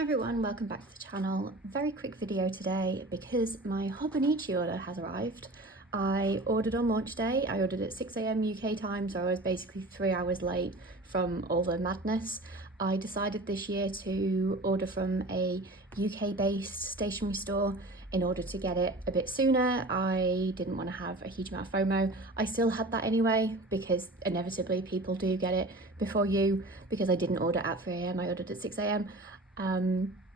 Hi everyone, welcome back to the channel. Very quick video today because my Hobonichi order has arrived. I ordered on launch day. I ordered at 6 AM UK time, so I was basically 3 hours late from all the madness. I decided this year to order from a UK based stationery store in order to get it a bit sooner. I didn't want to have a huge amount of FOMO. I still had that anyway because inevitably people do get it before you, because I didn't order at 3 AM, I ordered at 6 AM.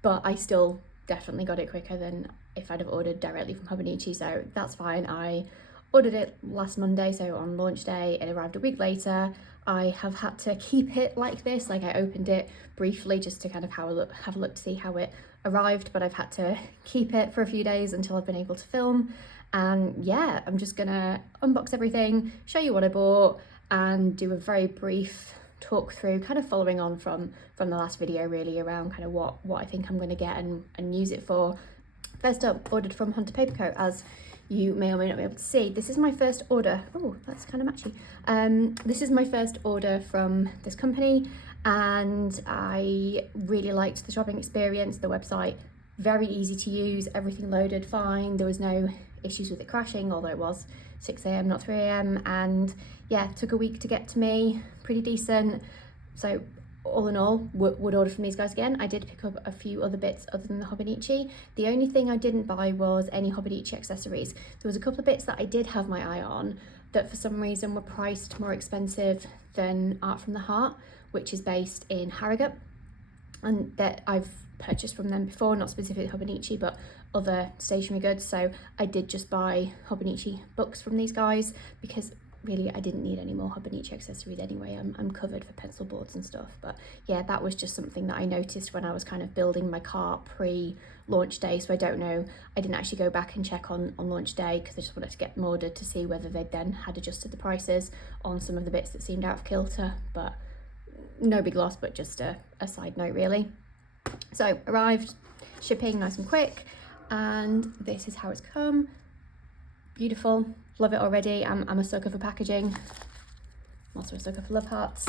But I still definitely got it quicker than if I'd have ordered directly from Hobonichi, so that's fine. I ordered it last Monday, so on launch day. It arrived a week later. I have had to keep it like this, like I opened it briefly just to kind of have a look to see how it arrived, but I've had to keep it for a few days until I've been able to film. And yeah, I'm just gonna unbox everything, show you what I bought, and do a very brief talk through, kind of following on from the last video really, around kind of what I think I'm going to get and use it for. First up, ordered from Hunter Paperco. As you may or may not be able to see, this is my first order. Oh, that's kind of matchy. This is my first order from this company, and I really liked the shopping experience. The website, very easy to use, everything loaded fine. There was no issues with it crashing, although it was 6 AM not 3 AM, and yeah, took a week to get to me, pretty decent. So all in all, would order from these guys again. I did pick up a few other bits other than the Hobonichi. The only thing I didn't buy was any Hobonichi accessories. There was a couple of bits that I did have my eye on that for some reason were priced more expensive than Art from the Heart, which is based in Harrogate, and that I've purchased from them before, not specifically Hobonichi, but other stationery goods. So I did just buy Hobonichi books from these guys because really I didn't need any more Hobonichi accessories anyway. I'm covered for pencil boards and stuff. But yeah, that was just something that I noticed when I was kind of building my cart pre-launch day. So I don't know, I didn't actually go back and check on launch day because I just wanted to get them ordered to see whether they'd then had adjusted the prices on some of the bits that seemed out of kilter. But no big loss, but just a side note really. So arrived, shipping nice and quick, and this is how it's come. Beautiful, love it already. I'm a sucker for packaging. I'm also a sucker for love hearts.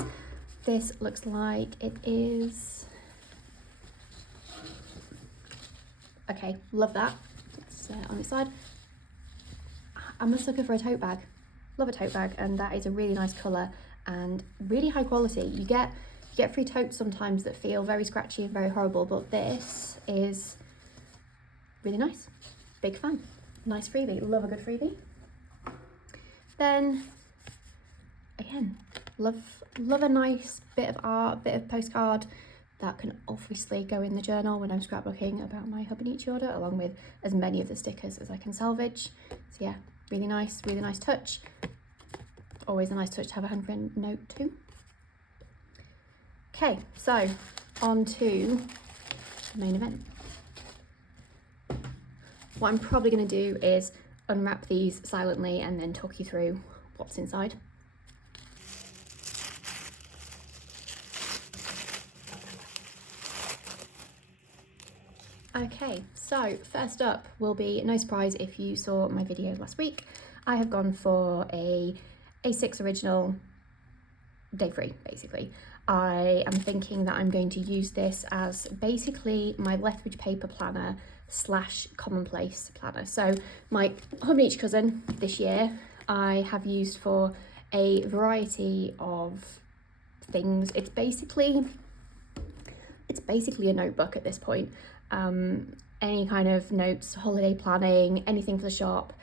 This looks like it is, okay, love that. It's on its side. I'm a sucker for a tote bag, love a tote bag, and that is a really nice colour and really high quality. You get free totes sometimes that feel very scratchy and very horrible, but this is really nice. Big fan. Nice freebie. Love a good freebie. Then again, love a nice bit of art, bit of postcard that can obviously go in the journal when I'm scrapbooking about my Hobonichi order, along with as many of the stickers as I can salvage. So yeah, really nice touch. Always a nice touch to have a handwritten note too. Okay, so on to the main event. What I'm probably going to do is unwrap these silently and then talk you through what's inside. Okay, so first up will be, no surprise if you saw my video last week, I have gone for a A6 original day free, basically. I am thinking that I'm going to use this as basically my Lethbridge paper planner / commonplace planner. So my Hobonichi cousin this year I have used for a variety of things. It's basically a notebook at this point. Any kind of notes, holiday planning, anything for the shop,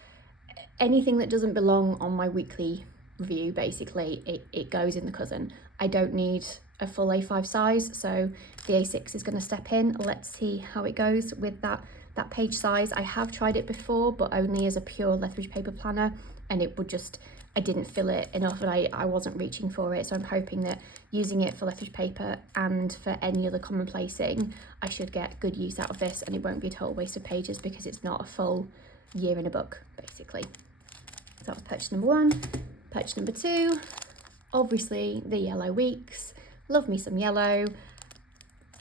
anything that doesn't belong on my weekly review, basically it goes in the cousin. I don't need a full A5 size, so the A6 is going to step in. Let's see how it goes with that page size. I have tried it before, but only as a pure Lethbridge paper planner, and it would just, I didn't fill it enough, and I wasn't reaching for it. So I'm hoping that using it for Lethbridge paper and for any other commonplacing, I should get good use out of this, and it won't be a total waste of pages because it's not a full year in a book, basically. So that was purchase number one. Purchase number two, obviously the yellow weeks. Love me some yellow.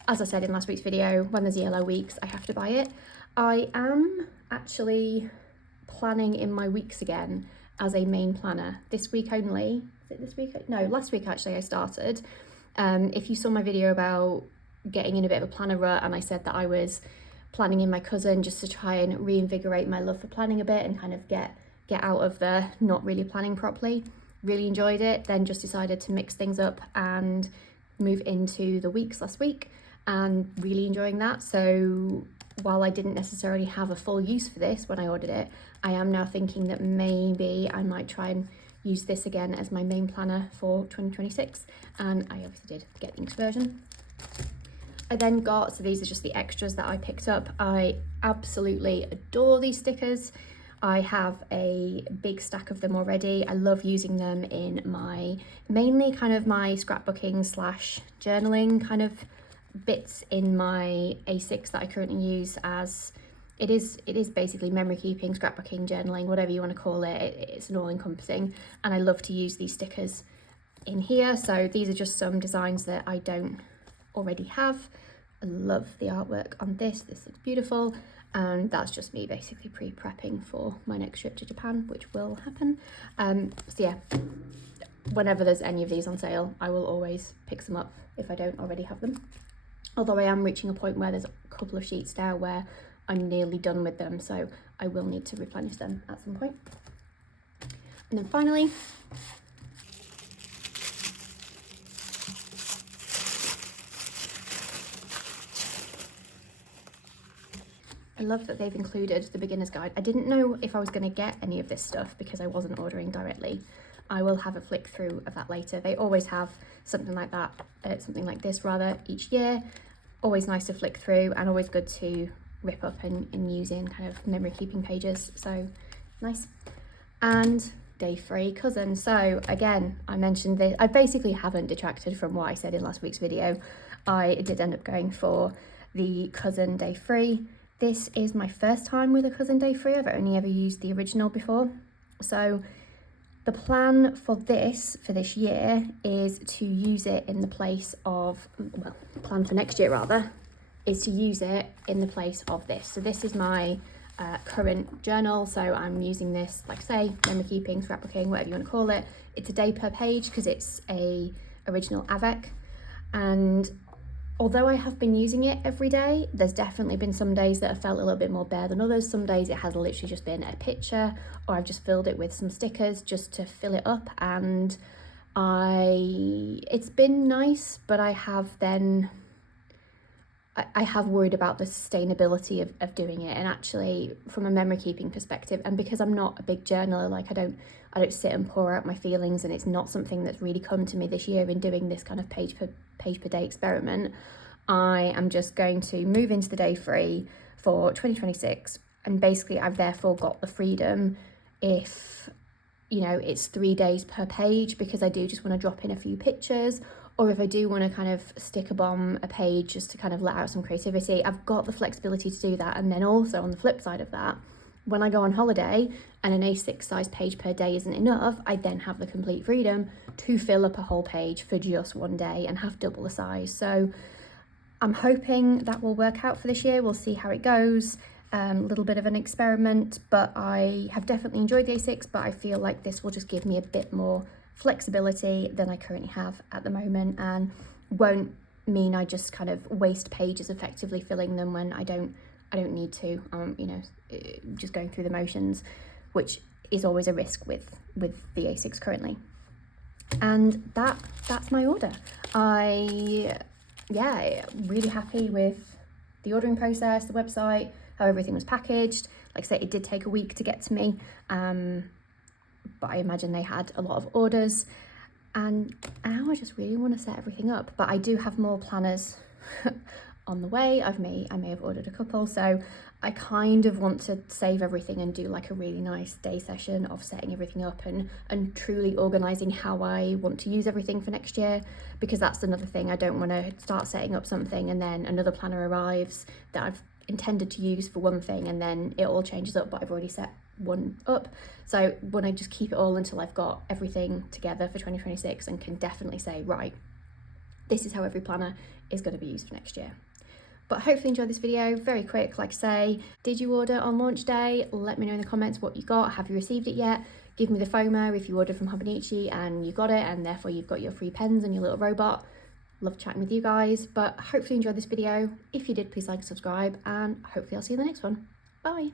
As I said in last week's video, when there's yellow weeks, I have to buy it. I am actually planning in my weeks again as a main planner. This week only. Is it this week? No, last week actually I started. If you saw my video about getting in a bit of a planner rut, and I said that I was planning in my cousin just to try and reinvigorate my love for planning a bit and kind of get out of the not really planning properly. Really enjoyed it, then just decided to mix things up and move into the weeks last week, and really enjoying that. So while I didn't necessarily have a full use for this when I ordered it, I am now thinking that maybe I might try and use this again as my main planner for 2026, and I obviously did get the next version. I then got, so these are just the extras that I picked up. I absolutely adore these stickers. I have a big stack of them already. I love using them in my, mainly kind of my scrapbooking / journaling kind of bits in my A6 that I currently use, as it is basically memory keeping, scrapbooking, journaling, whatever you want to call it. It's an all-encompassing, and I love to use these stickers in here. So these are just some designs that I don't already have. I love the artwork on this. This looks beautiful, and that's just me basically pre-prepping for my next trip to Japan, which will happen. So yeah, whenever there's any of these on sale, I will always pick some up if I don't already have them. Although I am reaching a point where there's a couple of sheets now where I'm nearly done with them, so I will need to replenish them at some point. And then finally, I love that they've included the beginner's guide. I didn't know if I was going to get any of this stuff because I wasn't ordering directly. I will have a flick through of that later. They always have something like that, something like this rather, each year. Always nice to flick through, and always good to rip up and use in kind of memory keeping pages. So nice. And day 3 cousin. So again, I mentioned this, I basically haven't detracted from what I said in last week's video. I did end up going for the cousin day 3. This is my first time with a cousin day 3. I've only ever used the original before. So the plan for this year is to use it in the place of, well, the plan for next year rather, is to use it in the place of this. So this is my current journal. So I'm using this, like I say, memory keeping, scrapbooking, whatever you want to call it. It's a day per page because it's a original avec. And although I have been using it every day, there's definitely been some days that have felt a little bit more bare than others. Some days it has literally just been a picture, or I've just filled it with some stickers just to fill it up. And it's been nice, but I have worried about the sustainability of doing it. And actually from a memory keeping perspective, and because I'm not a big journaler, like I don't sit and pour out my feelings, and it's not something that's really come to me this year in doing this kind of page per day experiment, I am just going to move into the day 3 for 2026. And basically I've therefore got the freedom, if you know it's 3 days per page, because I do just want to drop in a few pictures, or if I do want to kind of stick a bomb a page just to kind of let out some creativity, I've got the flexibility to do that. And then also on the flip side of that, when I go on holiday and an A6 size page per day isn't enough, I then have the complete freedom to fill up a whole page for just one day and have double the size. So I'm hoping that will work out for this year. We'll see how it goes. A little bit of an experiment, but I have definitely enjoyed the A6, but I feel like this will just give me a bit more flexibility than I currently have at the moment, and won't mean I just kind of waste pages effectively filling them when I don't need to, you know, just going through the motions, which is always a risk with the A6 currently. And that's my order. Yeah, really happy with the ordering process, the website, how everything was packaged. Like I said, it did take a week to get to me, but I imagine they had a lot of orders, and now I just really want to set everything up. But I do have more planners on the way. I may have ordered a couple, so I kind of want to save everything and do like a really nice day session of setting everything up and truly organising how I want to use everything for next year, because that's another thing. I don't want to start setting up something and then another planner arrives that I've intended to use for one thing, and then it all changes up, but I've already set one up. So when I just keep it all until I've got everything together for 2026 and can definitely say, right, this is how every planner is going to be used for next year. But hopefully enjoy this video. Very quick, like I say. Did you order on launch day? Let me know in the comments what you got. Have you received it yet? Give me the FOMO if you ordered from Hobonichi and you got it, and therefore you've got your free pens and your little robot. Love chatting with you guys, but hopefully you enjoyed this video. If you did, please like and subscribe, and hopefully I'll see you in the next one. Bye.